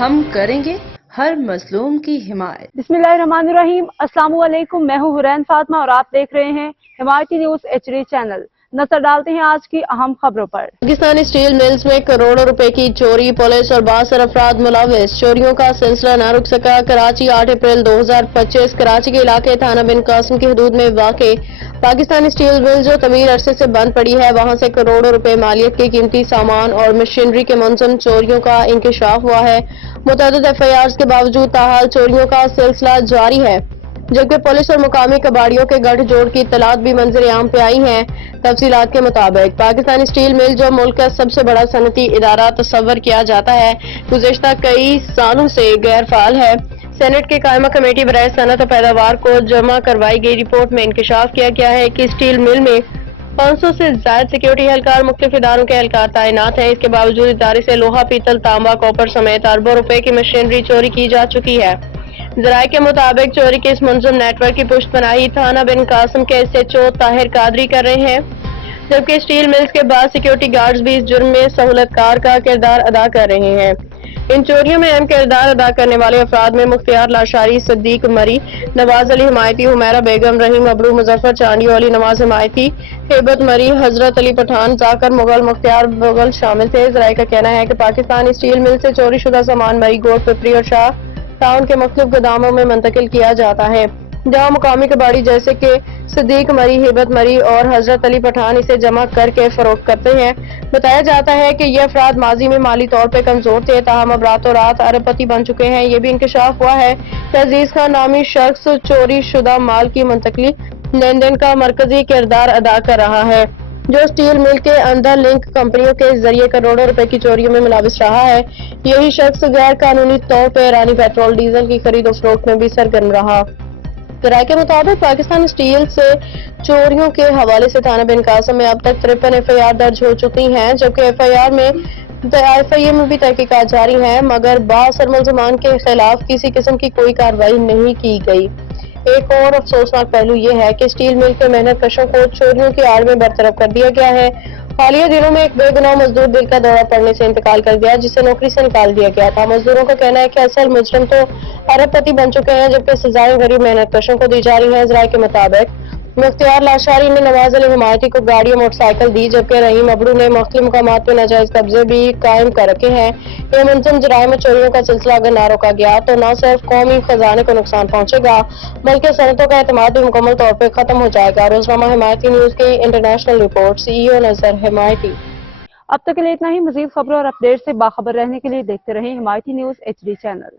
ہم کریں گے ہر مظلوم کی حمایت۔ بسم اللہ الرحمن الرحیم۔ السلام علیکم، میں ہوں حرین فاطمہ اور آپ دیکھ رہے ہیں حمایتی نیوز HD چینل۔ نظر ڈالتے ہیں آج کی اہم خبروں پر۔ پاکستانی اسٹیل ملز میں کروڑوں روپے کی چوری، پولیس اور 62 افراد ملوث۔ چوریوں کا سلسلہ نہ رک سکا۔ کراچی 8 اپریل 2025 کراچی کے علاقے تھانہ بن قاسم کی حدود میں واقع پاکستانی اسٹیل مل جو طویل عرصے سے بند پڑی ہے، وہاں سے کروڑوں روپے مالیت کے قیمتی سامان اور مشینری کے منظم چوریوں کا انکشاف ہوا ہے۔ متعدد FIRs کے باوجود تاحال چوریوں کا سلسلہ جاری ہے، جبکہ پولیس اور مقامی کباڑیوں کے گٹھ جوڑ کی اطلاعات بھی منظر عام پہ آئی ہیں۔ تفصیلات کے مطابق پاکستانی اسٹیل مل جو ملک کا سب سے بڑا صنعتی ادارہ تصور کیا جاتا ہے، گزشتہ کئی سالوں سے غیر فعال ہے۔ سینٹ کی قائمہ کمیٹی برائے صنعت و پیداوار کو جمع کروائی گئی رپورٹ میں انکشاف کیا گیا ہے کہ اسٹیل مل میں 500 سے زائد سیکیورٹی اہلکار مختلف اداروں کے اہلکار تعینات ہیں۔ اس کے باوجود ادارے سے لوہا، پیتل، تانبا، کاپر سمیت اربوں روپے کی مشینری چوری کی جا چکی ہے۔ ذرائع کے مطابق چوری کے اس منظم نیٹ ورک کی پشت پناہی تھانہ بن قاسم کے SHO طاہر قادری کر رہے ہیں، جبکہ اسٹیل ملز کے بعض سیکیورٹی گارڈز بھی اس جرم میں سہولت کار کا کردار ادا کر رہے ہیں۔ ان چوریوں میں اہم کردار ادا کرنے والے افراد میں مختار لاشاری، صدیق مری، نواز علی حمایتی، حمیرہ بیگم، رحیم ابرو، مظفر چانڈی، علی نواز حمایتی، ہیبت مری، حضرت علی پٹھان، ذاکر مغل، مختار مغل شامل تھے۔ ذرائع کا کہنا ہے کہ پاکستانی اسٹیل مل سے چوری شدہ سامان مری گوٹ، پپری اور شاہ ٹاؤن کے مختلف گوداموں میں منتقل کیا جاتا ہے، جہاں مقامی کباڑی جیسے کہ صدیق مری، ہیبت مری اور حضرت علی پٹھان اسے جمع کر کے فروخت کرتے ہیں۔ بتایا جاتا ہے کہ یہ افراد ماضی میں مالی طور پہ کمزور تھے، تاہم اب راتوں رات ارب پتی بن چکے ہیں۔ یہ بھی انکشاف ہوا ہے کہ عزیز خان نامی شخص چوری شدہ مال کی منتقلی، لین دین کا مرکزی کردار ادا کر رہا ہے، جو اسٹیل مل کے اندر لنک کمپنیوں کے ذریعے کروڑوں روپے کی چوریوں میں ملوث رہا ہے۔ یہی شخص غیر قانونی طور پہ ایرانی پیٹرول ڈیزل کی خرید و فروخت میں بھی سرگرم رہا۔ ذرائع کے مطابق پاکستان اسٹیل سے چوریوں کے حوالے سے تھانہ بن قاسم میں اب تک 53 FIR درج ہو چکی ہیں، جبکہ FIR میں بھی تحقیقات جاری ہیں، مگر بااثر ملزمان کے خلاف کسی قسم کی کوئی کارروائی نہیں کی گئی۔ ایک اور افسوسناک پہلو یہ ہے کہ اسٹیل مل کے محنت کشوں کو چوریوں کی آڑ میں برطرف کر دیا گیا ہے۔ حالیہ دنوں میں ایک بے گناہ مزدور دل کا دورہ پڑنے سے انتقال کر گیا، جسے نوکری سے نکال دیا گیا تھا۔ مزدوروں کا کہنا ہے کہ اصل مجرم تو ارب پتی بن چکے ہیں، جبکہ سزائیں غریب محنت کشوں کو دی جا رہی ہیں۔ ذرائع کے مطابق مختار لاشاری نے نواز علی حمایتی کو گاڑی اور موٹر سائیکل دی، جبکہ رحیم ابرو نے مختلف مقامات پہ ناجائز قبضے بھی قائم کر رکھے ہیں۔ یہ منظم جرائم اور چوریوں کا سلسلہ اگر نہ روکا گیا تو نہ صرف قومی خزانے کو نقصان پہنچے گا، بلکہ صنعتوں کا اعتماد بھی مکمل طور پہ ختم ہو جائے گا۔ روزنامہ حمایتی نیوز کی انٹرنیشنل رپورٹ، CEO نذر حمایتی۔ اب تک کے لیے اتنا ہی۔ مزید خبروں اور اپڈیٹ سے باخبر رہنے کے لیے دیکھتے رہیں حمایتی نیوز HD چینل۔